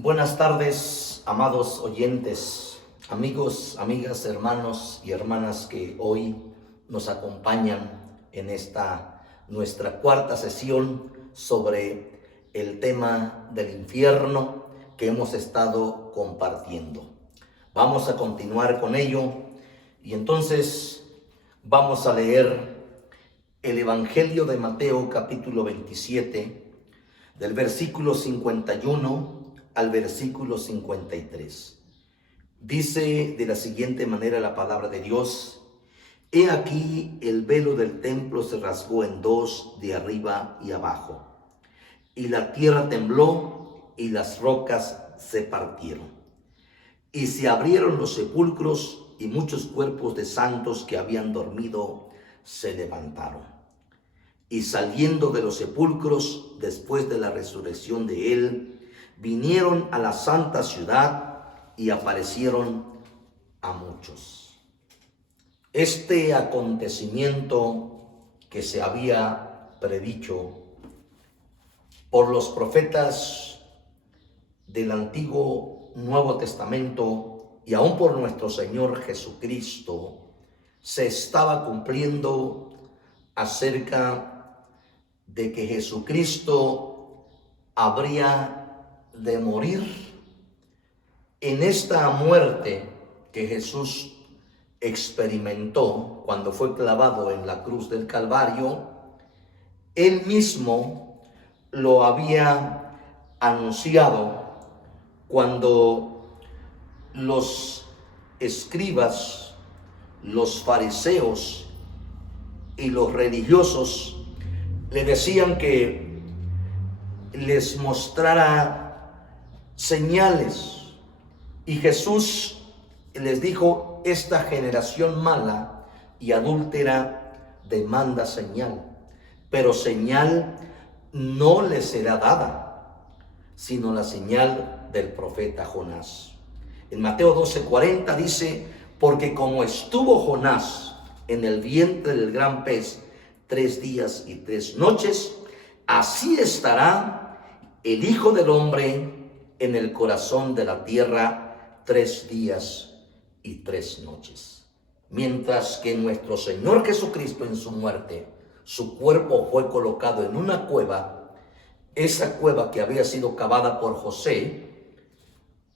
Buenas tardes, amados oyentes, amigos, amigas, hermanos y hermanas que hoy nos acompañan en esta nuestra cuarta sesión sobre el tema del infierno que hemos estado compartiendo. Vamos a continuar con ello y entonces vamos a leer el Evangelio de Mateo capítulo 27 del versículo 51 al versículo 53. Dice de la siguiente manera la palabra de Dios: He aquí el velo del templo se rasgó en dos de arriba y abajo, y la tierra tembló y las rocas se partieron, y se abrieron los sepulcros y muchos cuerpos de santos que habían dormido se levantaron. Y saliendo de los sepulcros después de la resurrección de él, vinieron a la santa ciudad y aparecieron a muchos. Este acontecimiento que se había predicho por los profetas del Antiguo Nuevo Testamento y aún por nuestro Señor Jesucristo, se estaba cumpliendo acerca de que Jesucristo habría de morir. En esta muerte que Jesús experimentó cuando fue clavado en la cruz del Calvario, él mismo lo había anunciado cuando los escribas, los fariseos y los religiosos le decían que les mostrara señales, y Jesús les dijo: esta generación mala y adúltera demanda señal, pero señal no le será dada, sino la señal del profeta Jonás. En Mateo 12:40 dice: porque como estuvo Jonás en el vientre del gran pez 3 días y 3 noches, así estará el Hijo del Hombre en el corazón de la tierra 3 días y 3 noches. Mientras que nuestro Señor Jesucristo en su muerte, su cuerpo fue colocado en una cueva, esa cueva que había sido cavada por José,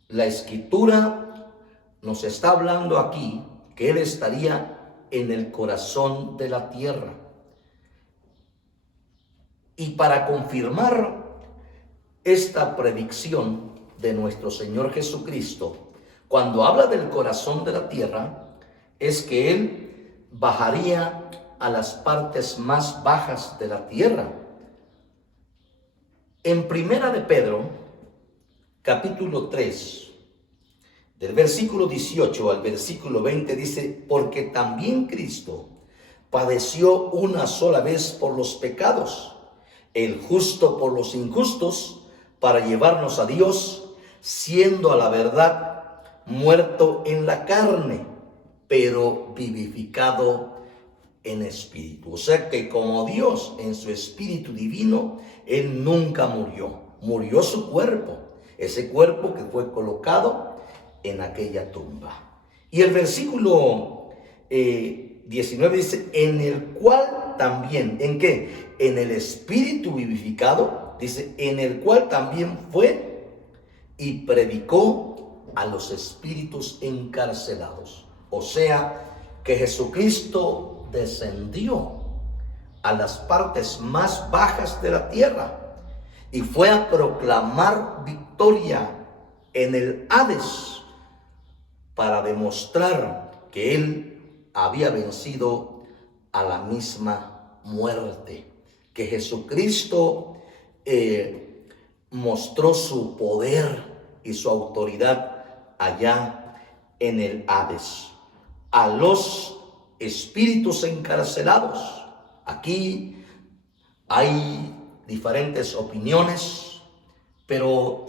la Escritura nos está hablando aquí que Él estaría en el corazón de la tierra. Y para confirmar esta predicción de nuestro Señor Jesucristo, cuando habla del corazón de la tierra, es que Él bajaría a las partes más bajas de la tierra. En Primera de Pedro, capítulo 3, del versículo 18 al versículo 20 dice: porque también Cristo padeció una sola vez por los pecados, el justo por los injustos, para llevarnos a Dios, siendo a la verdad muerto en la carne, pero vivificado en espíritu. O sea que como Dios en su espíritu divino, Él nunca murió. Murió su cuerpo, ese cuerpo que fue colocado en aquella tumba. Y el versículo 19 dice: en el cual también, ¿en qué? En el espíritu vivificado, dice, en el cual también fue y predicó a los espíritus encarcelados. O sea que Jesucristo descendió a las partes más bajas de la tierra y fue a proclamar victoria en el Hades para demostrar que Él había vencido a la misma muerte, que Jesucristo mostró su poder y su autoridad allá en el Hades. A los espíritus encarcelados, aquí hay diferentes opiniones, pero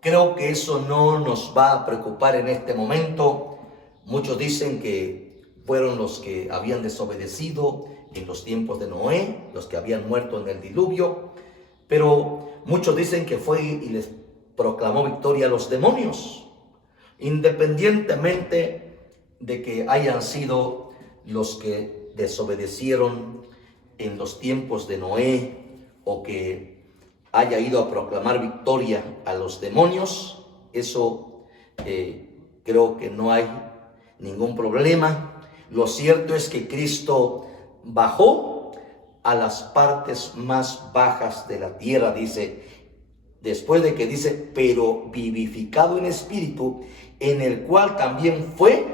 creo que eso no nos va a preocupar en este momento. Muchos dicen que fueron los que habían desobedecido en los tiempos de Noé, los que habían muerto en el diluvio, pero muchos dicen que fue y les proclamó victoria a los demonios, independientemente de que hayan sido los que desobedecieron en los tiempos de Noé o que haya ido a proclamar victoria a los demonios. Eso creo que no hay ningún problema. Lo cierto es que Cristo bajó a las partes más bajas de la tierra, dice, después de que dice, pero vivificado en espíritu, en el cual también fue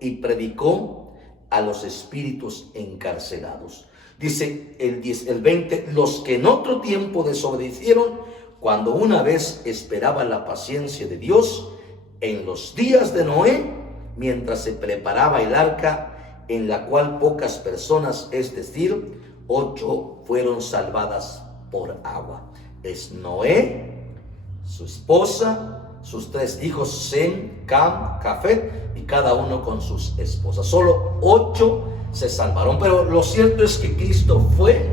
y predicó a los espíritus encarcelados. Dice el 20, los que en otro tiempo desobedecieron, cuando una vez esperaban la paciencia de Dios, en los días de Noé, mientras se preparaba el arca, en la cual pocas personas, es decir, 8 fueron salvadas por agua. Es Noé, su esposa, sus 3 hijos, Sem, Cam, Jafet, y cada uno con sus esposas. Solo 8 se salvaron. Pero lo cierto es que Cristo fue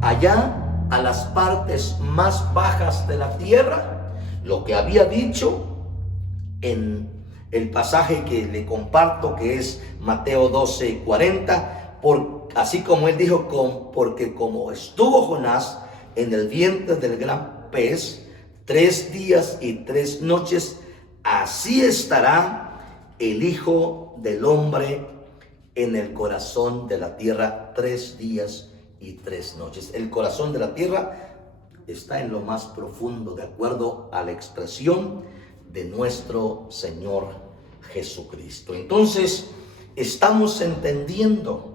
allá a las partes más bajas de la tierra, lo que había dicho en el pasaje que le comparto, que es Mateo 12:40, así como él dijo, porque como estuvo Jonás en el vientre del gran pez 3 días y 3 noches, así estará el Hijo del Hombre en el corazón de la tierra 3 días y 3 noches. El corazón de la tierra está en lo más profundo, de acuerdo a la expresión de nuestro Señor Jesucristo. Entonces, estamos entendiendo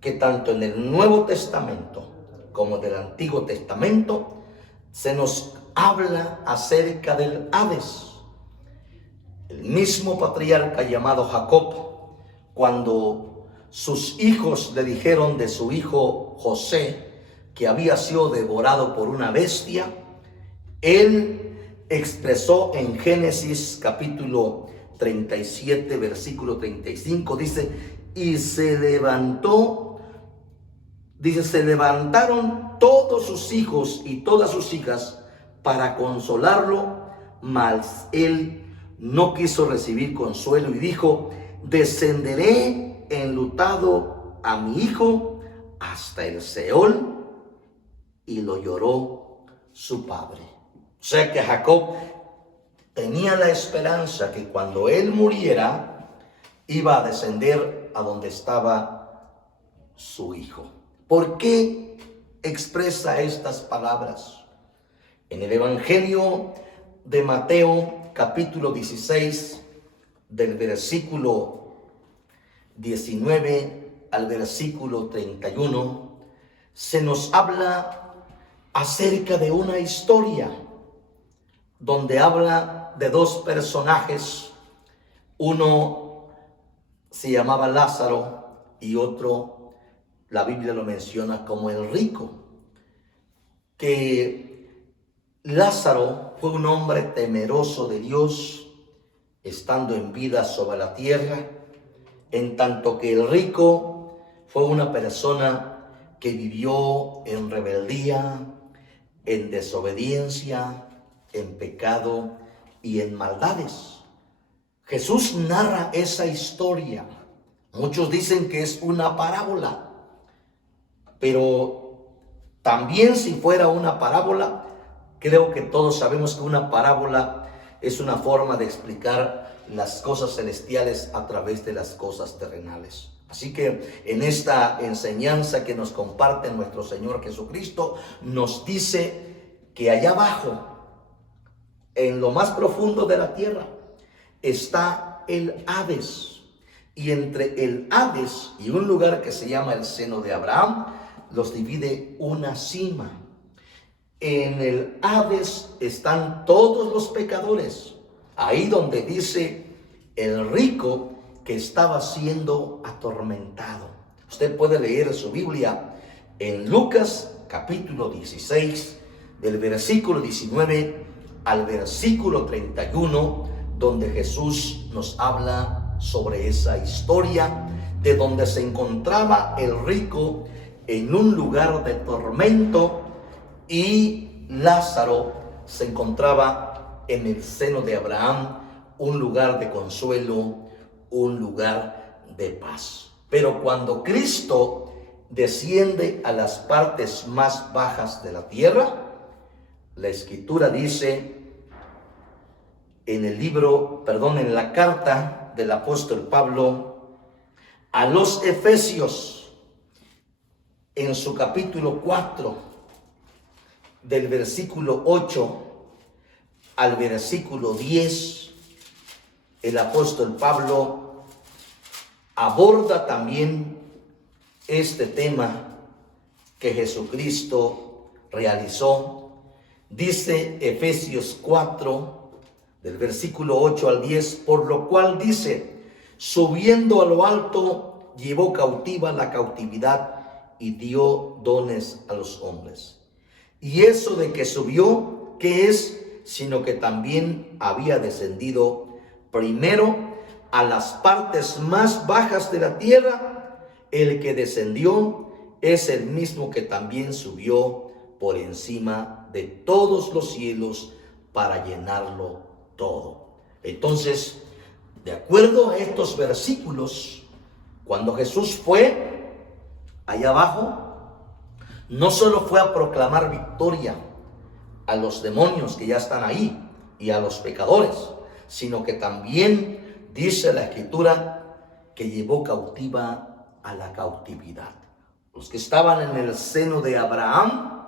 que tanto en el Nuevo Testamento como en el Antiguo Testamento se nos habla acerca del Hades. El mismo patriarca llamado Jacob, cuando sus hijos le dijeron de su hijo José que había sido devorado por una bestia, él expresó en Génesis capítulo 37, versículo 35, dice, y se levantaron todos sus hijos y todas sus hijas para consolarlo, mas él no quiso recibir consuelo y dijo, descenderé enlutado a mi hijo hasta el Seol, y lo lloró su padre. O sea que Jacob tenía la esperanza que cuando él muriera iba a descender a donde estaba su hijo. ¿Por qué expresa estas palabras? En el Evangelio de Mateo, capítulo 16, del versículo 19 al versículo 31, se nos habla acerca de una historia donde habla de 2 personajes. Uno se llamaba Lázaro y otro, la Biblia lo menciona como el rico. Que Lázaro fue un hombre temeroso de Dios, estando en vida sobre la tierra, en tanto que el rico fue una persona que vivió en rebeldía, en desobediencia, en pecado y en maldades. Jesús narra esa historia. Muchos dicen que es una parábola, pero también si fuera una parábola, creo que todos sabemos que una parábola es una forma de explicar las cosas celestiales a través de las cosas terrenales. Así que en esta enseñanza que nos comparte nuestro Señor Jesucristo, nos dice que allá abajo, en lo más profundo de la tierra, está el Hades. Y entre el Hades y un lugar que se llama el seno de Abraham, los divide una cima. En el Hades están todos los pecadores. Ahí donde dice el rico que estaba siendo atormentado. Usted puede leer su Biblia en Lucas capítulo 16, del versículo 19 al versículo 31, donde Jesús nos habla sobre esa historia de donde se encontraba el rico en un lugar de tormento y Lázaro se encontraba en el seno de Abraham un lugar de consuelo, un lugar de paz. Pero cuando Cristo desciende a las partes más bajas de la tierra, la Escritura dice en la carta del apóstol Pablo a los Efesios, en su capítulo 4, del versículo 8 al versículo 10, el apóstol Pablo aborda también este tema que Jesucristo realizó. Dice Efesios 4, del versículo 8 al 10, por lo cual dice, subiendo a lo alto, llevó cautiva la cautividad y dio dones a los hombres. Y eso de que subió, ¿qué es? Sino que también había descendido primero a las partes más bajas de la tierra. El que descendió es el mismo que también subió por encima de todos los cielos para llenarlo todo. Entonces, de acuerdo a estos versículos, cuando Jesús fue allá abajo, no solo fue a proclamar victoria a los demonios que ya están ahí y a los pecadores, sino que también dice la Escritura que llevó cautiva a la cautividad. Los que estaban en el seno de Abraham,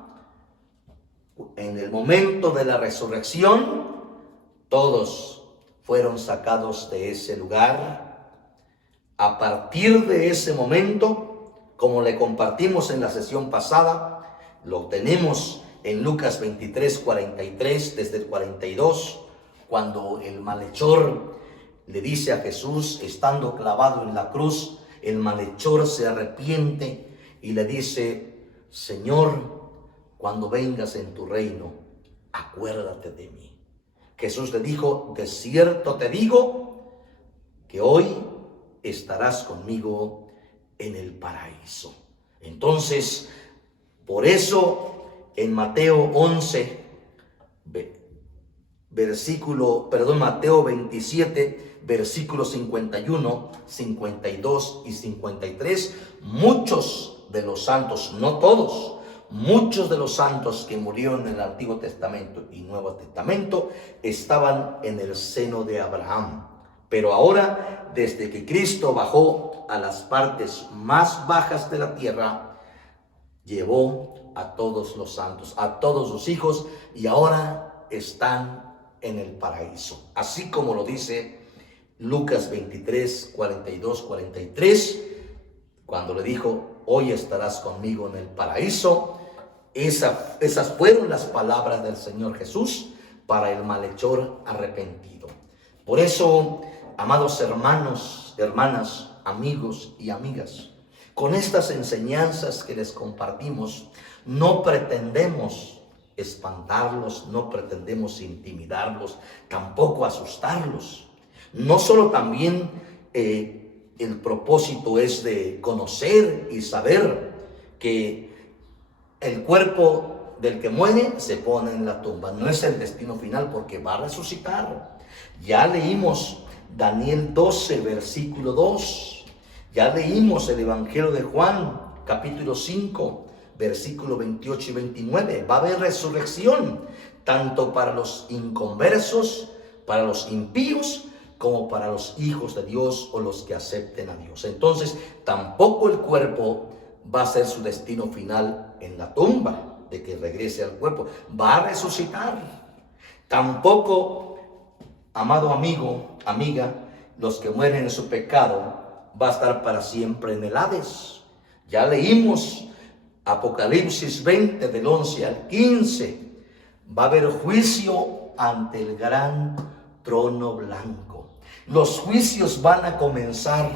en el momento de la resurrección, todos fueron sacados de ese lugar. A partir de ese momento, como le compartimos en la sesión pasada, lo tenemos en Lucas 23, 43, desde el 42, cuando el malhechor le dice a Jesús, estando clavado en la cruz, el malhechor se arrepiente y le dice, Señor, cuando vengas en tu reino, acuérdate de mí. Jesús le dijo, de cierto te digo que hoy estarás conmigo en el paraíso. Entonces, por eso en Mateo 27, versículos 51, 52 y 53, muchos de los santos, no todos, muchos de los santos que murieron en el Antiguo Testamento y Nuevo Testamento estaban en el seno de Abraham. Pero ahora, desde que Cristo bajó a las partes más bajas de la tierra, llevó a todos los santos, a todos sus hijos, y ahora están en el paraíso. Así como lo dice Lucas 23, 42, 43, cuando le dijo, hoy estarás conmigo en el paraíso. Esas fueron las palabras del Señor Jesús para el malhechor arrepentido. Por eso, amados hermanos, hermanas, amigos y amigas, con estas enseñanzas que les compartimos, no pretendemos espantarlos, no pretendemos intimidarlos, tampoco asustarlos. No solo también el propósito es de conocer y saber que el cuerpo del que muere se pone en la tumba. No es el destino final, porque va a resucitar. Ya leímos Daniel 12, versículo 2. Ya leímos el Evangelio de Juan, capítulo 5, versículo 28 y 29. Va a haber resurrección, tanto para los inconversos, para los impíos, como para los hijos de Dios o los que acepten a Dios. Entonces, tampoco el cuerpo va a ser su destino final en la tumba, de que regrese al cuerpo. Va a resucitar. Tampoco, amado amigo, amiga, los que mueren en su pecado, va a estar para siempre en el Hades. Ya leímos Apocalipsis 20, del 11 al 15. Va a haber juicio ante el gran trono blanco. Los juicios van a comenzar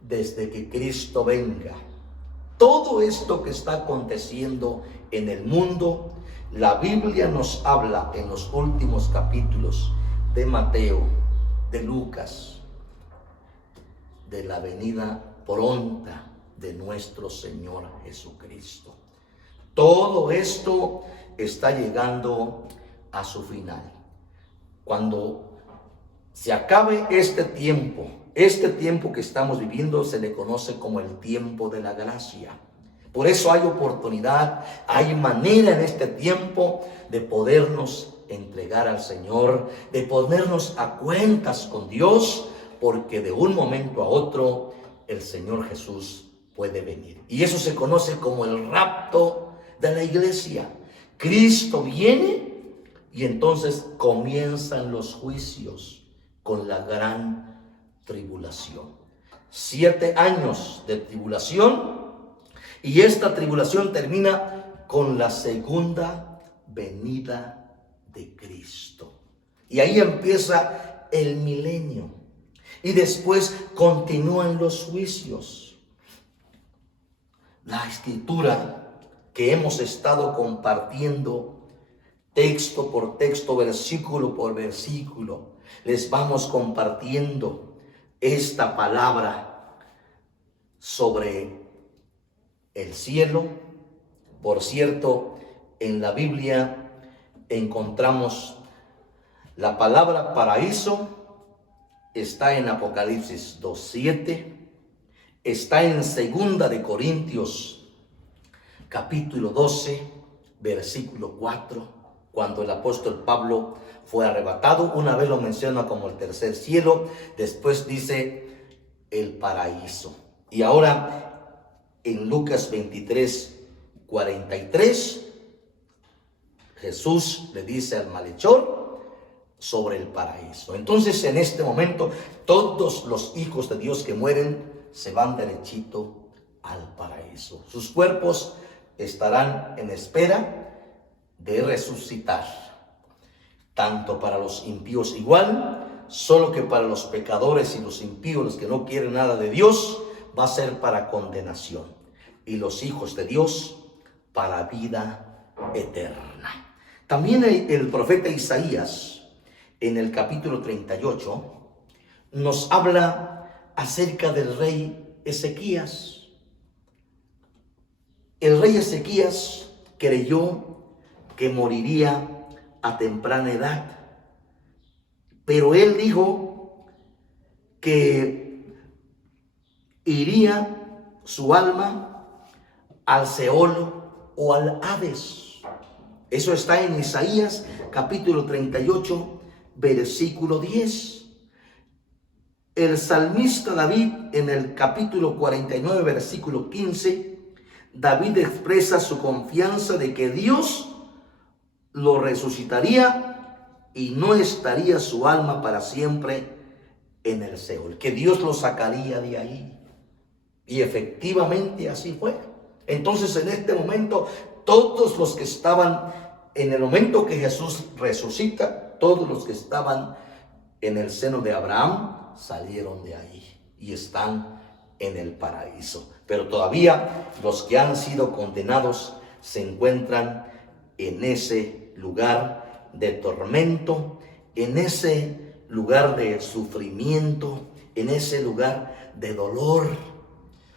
desde que Cristo venga. Todo esto que está aconteciendo en el mundo, la Biblia nos habla en los últimos capítulos de Mateo, de Lucas, de la venida pronta de nuestro Señor Jesucristo. Todo esto está llegando a su final. Cuando se acabe este tiempo que estamos viviendo se le conoce como el tiempo de la gracia. Por eso hay oportunidad, hay manera en este tiempo de podernos entregar al Señor, de ponernos a cuentas con Dios, porque de un momento a otro el Señor Jesús puede venir. Y eso se conoce como el rapto de la iglesia. Cristo viene y entonces comienzan los juicios con la gran tribulación. 7 años de tribulación, y esta tribulación termina con la segunda venida de Cristo. Y ahí empieza el milenio. Y después continúan los juicios. La escritura que hemos estado compartiendo, texto por texto, versículo por versículo, les vamos compartiendo esta palabra sobre el cielo. Por cierto, en la Biblia encontramos la palabra paraíso, está en Apocalipsis 2:7, está en 2 de Corintios capítulo 12, versículo 4, cuando el apóstol Pablo fue arrebatado. Una vez lo menciona como el tercer cielo, después dice el paraíso. Y ahora en Lucas 23:43, Jesús le dice al malhechor sobre el paraíso. Entonces, en este momento, todos los hijos de Dios que mueren se van derechito al paraíso. Sus cuerpos estarán en espera de resucitar. Tanto para los impíos igual, solo que para los pecadores y los impíos, los que no quieren nada de Dios, va a ser para condenación, y los hijos de Dios para vida eterna. También el profeta Isaías, en el capítulo 38, nos habla acerca del rey Ezequías. El rey Ezequías creyó que moriría a temprana edad, pero él dijo que iría su alma al Seol o al Hades. Eso está en Isaías capítulo 38, versículo 10. El salmista David, en el capítulo 49, versículo 15, David expresa su confianza de que Dios lo resucitaría y no estaría su alma para siempre en el Seol, que Dios lo sacaría de ahí. Y efectivamente así fue. Entonces, en este momento, todos los que estaban en el momento que Jesús resucita, todos los que estaban en el seno de Abraham salieron de ahí y están en el paraíso. Pero todavía los que han sido condenados se encuentran en ese lugar de tormento, en ese lugar de sufrimiento, en ese lugar de dolor.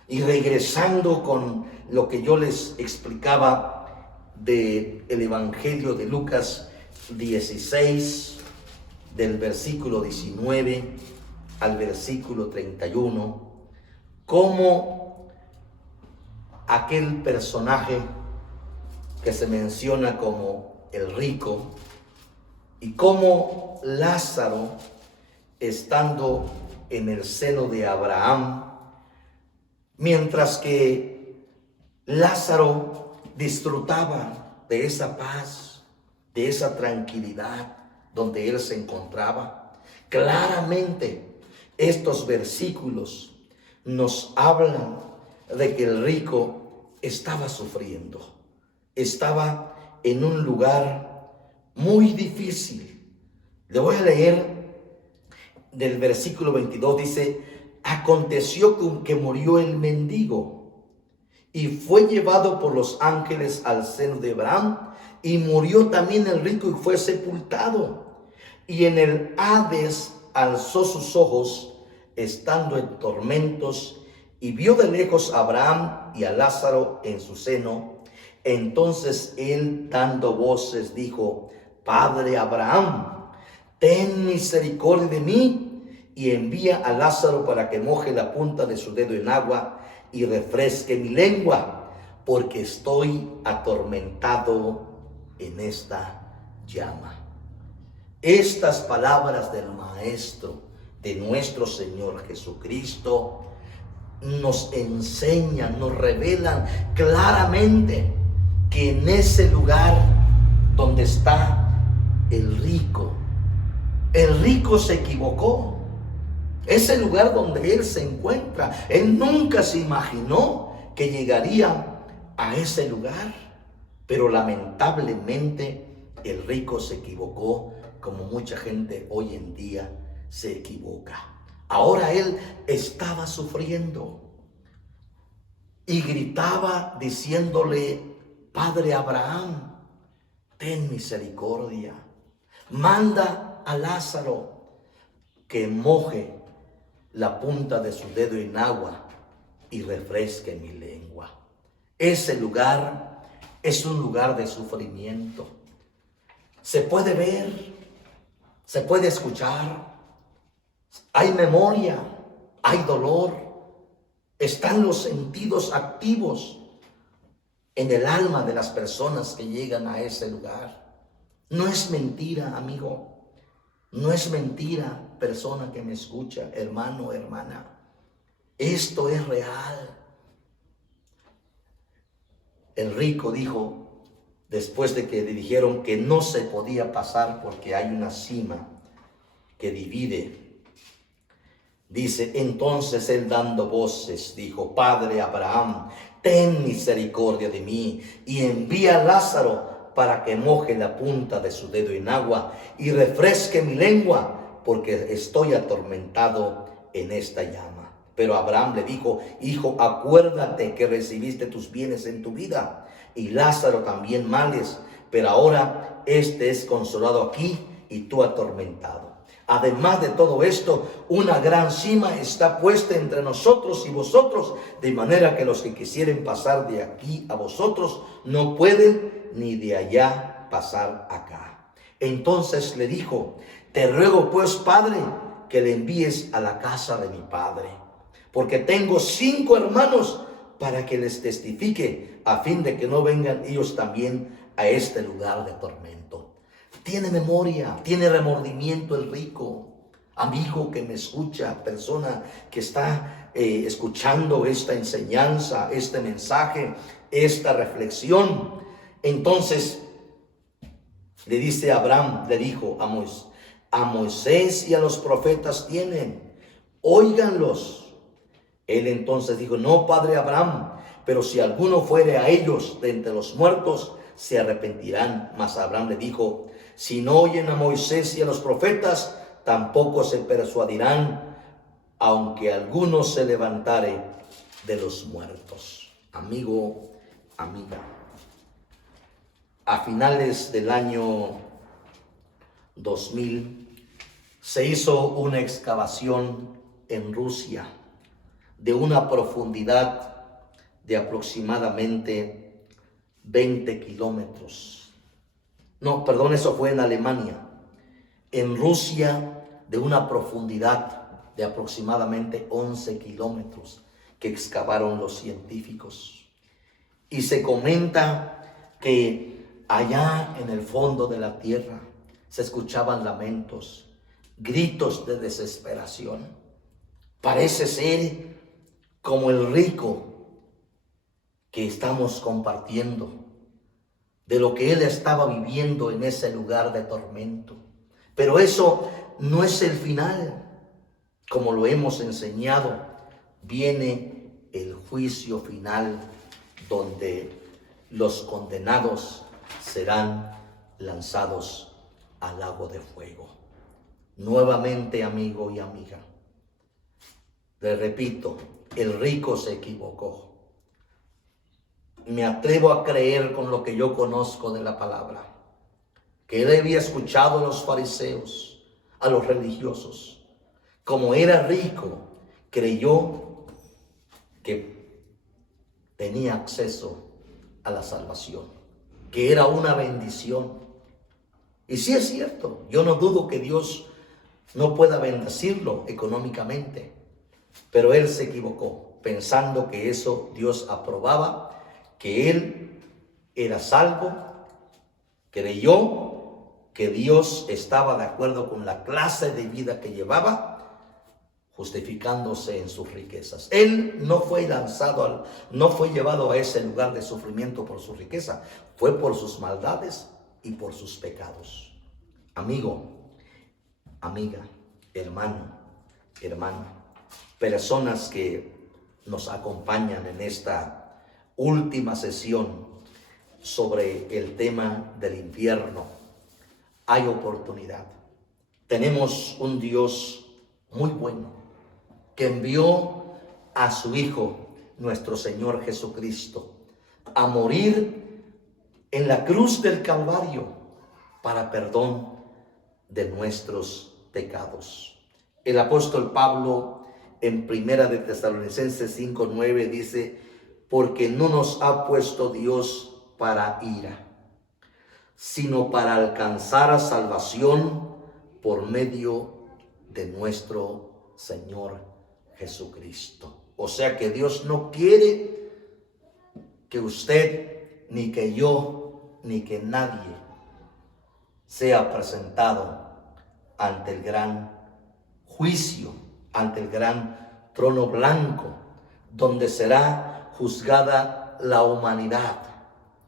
Y regresando con lo que yo les explicaba del Evangelio de Lucas 16, del versículo 19 al versículo 31, cómo aquel personaje que se menciona como el rico, y cómo Lázaro, estando en el seno de Abraham, mientras que Lázaro disfrutaba de esa paz, de esa tranquilidad donde él se encontraba, claramente estos versículos nos hablan de que el rico estaba sufriendo, estaba en un lugar muy difícil. Le voy a leer del versículo 22, dice: aconteció que murió el mendigo y fue llevado por los ángeles al seno de Abraham, y murió también el rico y fue sepultado. Y en el Hades alzó sus ojos, estando en tormentos, y vio de lejos a Abraham y a Lázaro en su seno. Entonces él, dando voces, dijo: Padre Abraham, ten misericordia de mí y envía a Lázaro para que moje la punta de su dedo en agua y refresque mi lengua, porque estoy atormentado en esta llama. Estas palabras del Maestro, de nuestro Señor Jesucristo, nos enseñan, nos revelan claramente que en ese lugar donde está el rico se equivocó. Ese lugar donde él se encuentra, él nunca se imaginó que llegaría a ese lugar, pero lamentablemente el rico se equivocó, como mucha gente hoy en día se equivoca. Ahora él estaba sufriendo y gritaba diciéndole: Padre Abraham, ten misericordia, manda a Lázaro que moje la punta de su dedo en agua y refresque mi lengua. Ese lugar es un lugar de sufrimiento. Se puede ver, se puede escuchar, hay memoria, hay dolor, están los sentidos activos en el alma de las personas que llegan a ese lugar. No es mentira, amigo, no es mentira, persona que me escucha, hermano, hermana. Esto es real. El rico dijo, después de que le dijeron que no se podía pasar porque hay una cima que divide, dice, entonces él dando voces dijo: Padre Abraham, ten misericordia de mí y envía a Lázaro para que moje la punta de su dedo en agua y refresque mi lengua, porque estoy atormentado en esta llama. Pero Abraham le dijo: Hijo, acuérdate que recibiste tus bienes en tu vida y Lázaro también males, pero ahora este es consolado aquí y tú atormentado. Además de todo esto, una gran cima está puesta entre nosotros y vosotros, de manera que los que quisieren pasar de aquí a vosotros no pueden, ni de allá pasar acá. Entonces le dijo: Te ruego pues, Padre, que le envíes a la casa de mi padre, porque tengo 5 hermanos, para que les testifique, a fin de que no vengan ellos también a este lugar de tormento. Tiene memoria, tiene remordimiento el rico. Amigo que me escucha, persona que está escuchando esta enseñanza, este mensaje, esta reflexión. Entonces le dice Abraham, le dijo a Moisés y a los profetas tienen, óiganlos. Él entonces dijo: No, Padre Abraham, pero si alguno fuere a ellos de entre los muertos, se arrepentirán. Mas Abraham le dijo: Si no oyen a Moisés y a los profetas, tampoco se persuadirán, aunque alguno se levantare de los muertos. Amigo, amiga, a finales del año 2000 se hizo una excavación en Rusia de una profundidad de aproximadamente 20 kilómetros. No, perdón, eso fue en Alemania. En Rusia, de una profundidad de aproximadamente 11 kilómetros que excavaron los científicos. Y se comenta que allá en el fondo de la tierra se escuchaban lamentos, gritos de desesperación. Parece ser como el rico que estamos compartiendo, de lo que él estaba viviendo en ese lugar de tormento. Pero eso no es el final. Como lo hemos enseñado, viene el juicio final, donde los condenados serán lanzados al lago de fuego. Nuevamente, amigo y amiga, le repito, el rico se equivocó. Me atrevo a creer, con lo que yo conozco de la palabra, que él había escuchado a los fariseos, a los religiosos. Como era rico, creyó que tenía acceso a la salvación, que era una bendición. Y sí es cierto, yo no dudo que Dios no pueda bendecirlo económicamente, pero él se equivocó pensando que eso Dios aprobaba, que él era salvo, creyó que Dios estaba de acuerdo con la clase de vida que llevaba, justificándose en sus riquezas. Él no fue no fue llevado a ese lugar de sufrimiento por su riqueza, fue por sus maldades y por sus pecados. Amigo, amiga, hermana, personas que nos acompañan en esta última sesión sobre el tema del infierno. Hay oportunidad. Tenemos un Dios muy bueno que envió a su Hijo, nuestro Señor Jesucristo, a morir en la cruz del Calvario para perdón de nuestros pecados. El apóstol Pablo en Primera de Tesalonicenses 5:9 dice: porque no nos ha puesto Dios para ira, sino para alcanzar a salvación por medio de nuestro Señor Jesucristo. O sea que Dios no quiere que usted, ni que yo, ni que nadie sea presentado ante el gran juicio, ante el gran trono blanco, donde será juzgada la humanidad,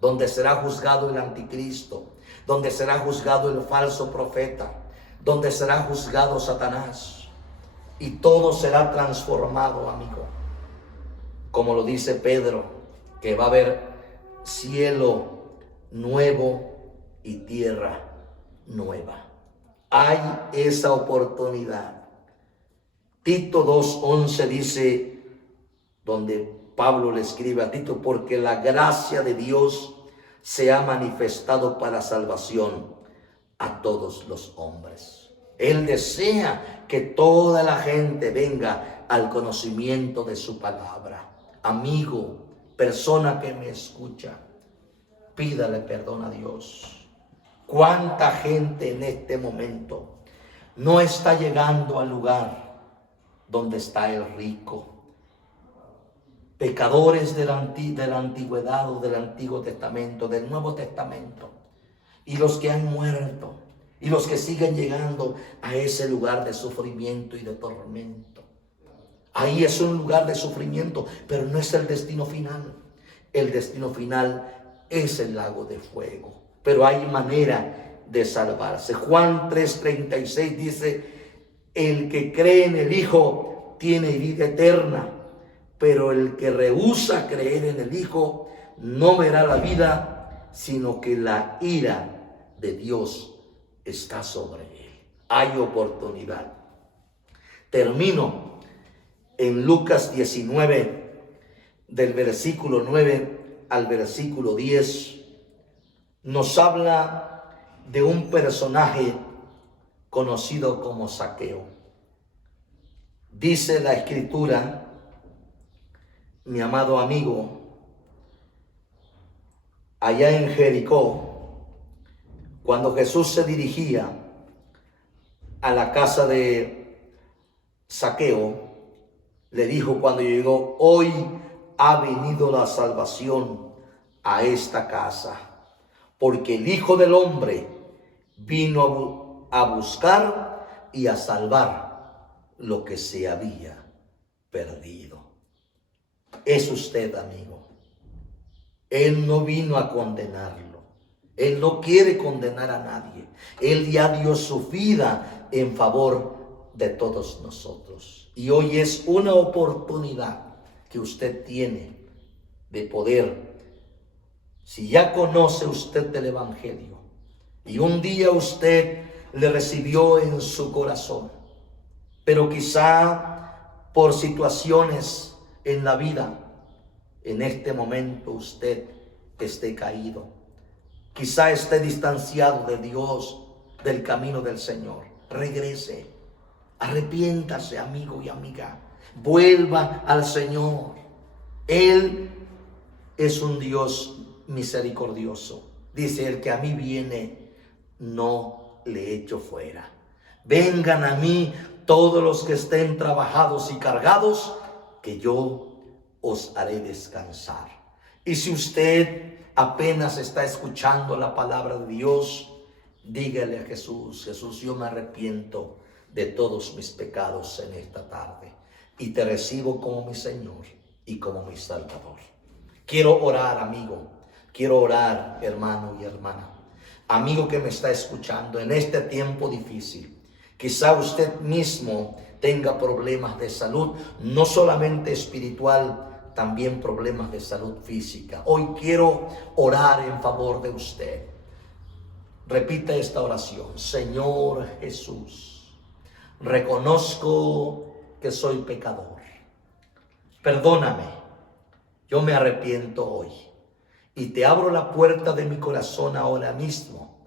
donde será juzgado el anticristo, donde será juzgado el falso profeta, donde será juzgado Satanás, y todo será transformado, amigo. Como lo dice Pedro, que va a haber cielo nuevo y tierra nueva. Hay esa oportunidad. Tito 2:11 dice, donde Pablo le escribe a Tito: porque la gracia de Dios se ha manifestado para salvación a todos los hombres. Él desea que toda la gente venga al conocimiento de su palabra. Amigo, persona que me escucha, pídale perdón a Dios. ¿Cuánta gente en este momento no está llegando al lugar donde está el rico? Pecadores de la antigüedad o del Antiguo Testamento, del Nuevo Testamento, y los que han muerto, y los que siguen llegando a ese lugar de sufrimiento y de tormento. Ahí es un lugar de sufrimiento, pero no es el destino final. El destino final es el lago de fuego, pero hay manera de salvarse. Juan 3:36 dice: el que cree en el Hijo tiene vida eterna, pero el que rehúsa creer en el Hijo no verá la vida, sino que la ira de Dios está sobre él. Hay oportunidad. Termino en Lucas 19, del versículo 9 al versículo 10. Nos habla de un personaje conocido como Zaqueo. Dice la Escritura, mi amado amigo, allá en Jericó, cuando Jesús se dirigía a la casa de Zaqueo, le dijo cuando llegó: hoy ha venido la salvación a esta casa, porque el Hijo del Hombre vino a buscar y a salvar lo que se había perdido. Es usted, amigo. Él no vino a condenarlo. Él no quiere condenar a nadie. Él ya dio su vida en favor de todos nosotros. Y hoy es una oportunidad que usted tiene de poder, si ya conoce usted del Evangelio y un día usted le recibió en su corazón, pero quizá por situaciones en la vida, en este momento usted esté caído. Quizá esté distanciado de Dios, del camino del Señor. Regrese, arrepiéntase, amigo y amiga. Vuelva al Señor. Él es un Dios misericordioso. Dice: el que a mí viene, no le echo fuera. Vengan a mí todos los que estén trabajados y cargados, que yo os haré descansar. Y si usted apenas está escuchando la palabra de Dios, dígale a Jesús: Jesús, yo me arrepiento de todos mis pecados en esta tarde y te recibo como mi Señor y como mi Salvador. Quiero orar, amigo. Quiero orar, hermano y hermana. Amigo que me está escuchando en este tiempo difícil. Quizá usted mismo tenga problemas de salud, no solamente espiritual, también problemas de salud física. Hoy quiero orar en favor de usted. Repita esta oración: Señor Jesús, reconozco que soy pecador. Perdóname, yo me arrepiento hoy y te abro la puerta de mi corazón ahora mismo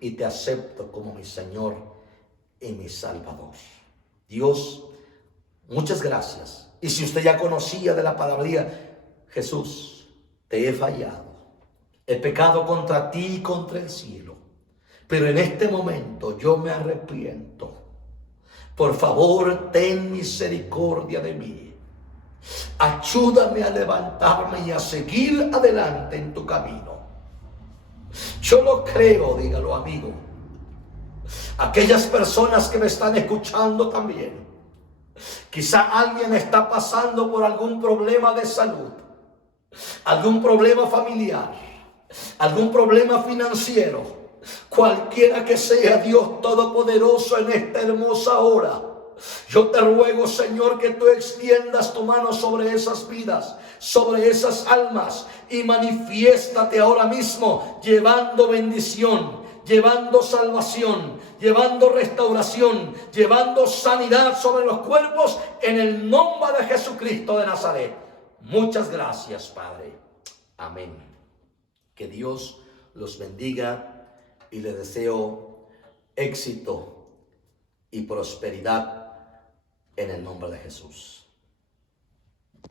y te acepto como mi Señor y mi Salvador. Dios, muchas gracias. Y si usted ya conocía de la palabra, diga: Jesús, te he fallado, he pecado contra ti y contra el cielo, pero en este momento yo me arrepiento. Por favor, ten misericordia de mí. Ayúdame a levantarme y a seguir adelante en tu camino. Yo lo creo, dígalo, amigo. Aquellas personas que me están escuchando también, quizá alguien está pasando por algún problema de salud, algún problema familiar, algún problema financiero. Cualquiera que sea, Dios Todopoderoso, en esta hermosa hora, yo te ruego, Señor, que tú extiendas tu mano sobre esas vidas, sobre esas almas, y manifiéstate ahora mismo llevando bendición, llevando salvación, llevando restauración, llevando sanidad sobre los cuerpos, en el nombre de Jesucristo de Nazaret. Muchas gracias, Padre. Amén. Que Dios los bendiga y les deseo éxito y prosperidad en el nombre de Jesús.